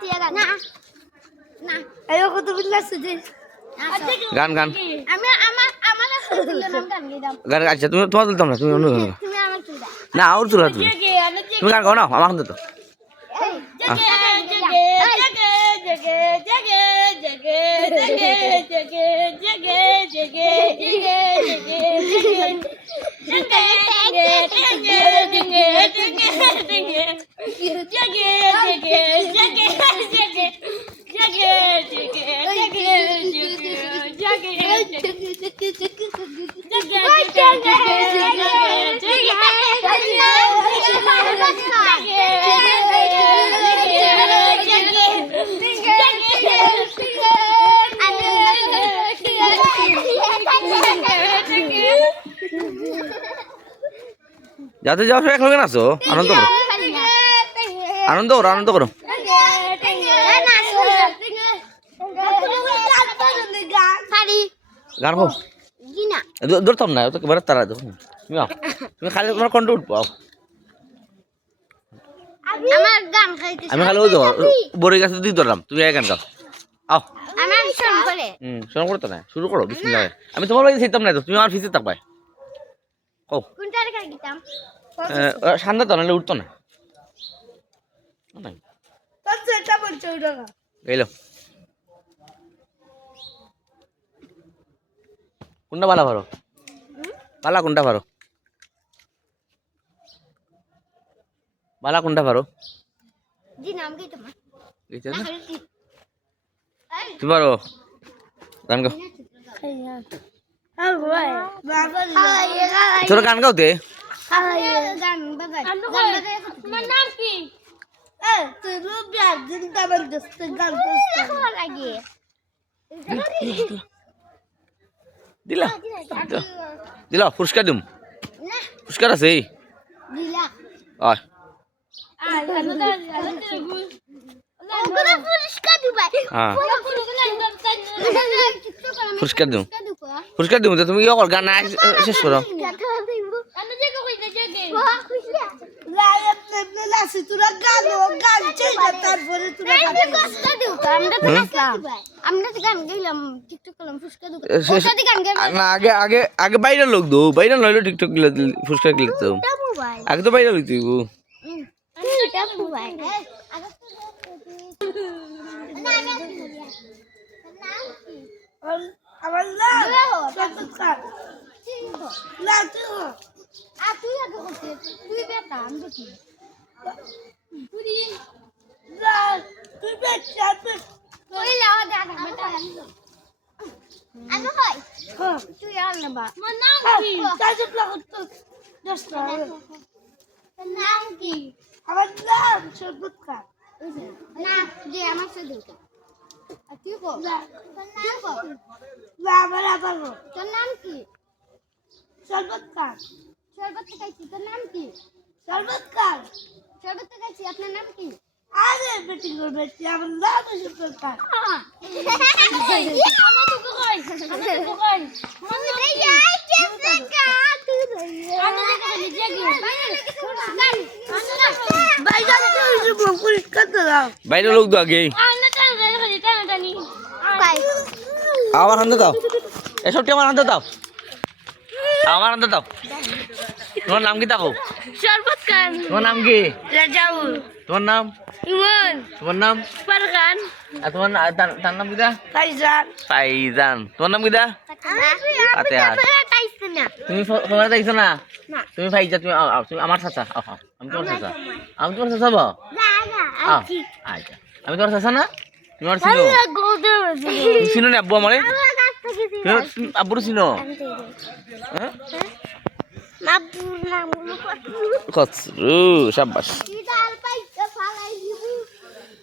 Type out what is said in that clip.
তুই গান না না এই কত বিল্লা সুজি গান গান আমি আমার আমার দিল নাম গান গাইতাম গান আচ্ছা তুমি তোমার তুলতাম না তুমি অন্য গান গাও। তুমি আমার তুই দা না আর তুলা তুমি তুমি গান গাও না আমার তো এই যাতে যাও সব একলগে নাচো। আনন্দ করো। আনন্দ করো আনন্দ করো। ধরতাম না তো এবারে তারা দেখো তুমি খালি তোমার কন্ট্রোল উঠবো আমি খালি ওই বড়ি গাছে দিয়ে ধরলাম তুমি এক গান গাও। আও। আমার শোন করে। হুম শোনো করতো না শুরু করো বিসমিল্লাহ। আমি তোমার বাড়ি যেতাম না তো তুমি আমার ফিসে থাকবাই। ও সান্দা তো নাহলে উঠতো না। কোনটা বালা ভালো? বালা কোনটা ভালো? বালা কোনটা ভালো? তুমি পারো? গান গাও। তোর গান গাও দে। গান গান বাজাই তোমার নাম কি ভালো লাগে দিলা? দিলা পুরস্কার দিম। না। পুরস্কার আছে আয়। পুরস্কার দিবাই হ্যাঁ। পুরস্কার পুরস্কার দিম। পুরস্কার দিম তুমি ইয়ে কর গান না শেষ করো। দিব না আগে আগে আগে বাইরে লোক দো বাইরে নইলে টিকটক গিলা পুরস্কার গিলা তো আগে তো বাইরে লোক তুই আমার নাম না তুই আগে করছিস তুই বেটা আমি দেখি না তুই বেটা তুই তুই লাও দেখা বেটা আমি হয় হ্যাঁ তুই আর নেবা আমার নাম কি তাজু লাগত তো দশ টাকা নাম কি আমার না আমার আমার। তোর নাম কি সত্যকার শরবত খাইছি তোর নাম কি সত্যকার শরবত খাইছি আপনার নাম কি আরে আমার নাম দাও বাইরে লোক দো আগে আমার হাতে দাও। এসবটি আমার হাতে দাও? আমার হাতে দাও। তোমার নাম কি দেখো? শরবত খান। তোমার নাম কি? রাজাউল। তোমার নাম? ইমন। তোমার নাম? ফারহান। আর তোমার তার নাম কিটা ভাইজান ফাইজান। তোমার নাম কিটা আতে আস। তুমি ফোনে দেখছ না। তুমি ফাইজা তুমি আও, তুমি আমার চাচা। আমি তোমার চাচা। আমি তোমার চাচা বা আচ্ছা। আমি তোমার চাচা না? তুমি আমার চিনো? চিনো না আব্বু আমারে? তুমি তুমি আব্বুর চিনো? হ্যাঁ? কচরু সাব্বাস।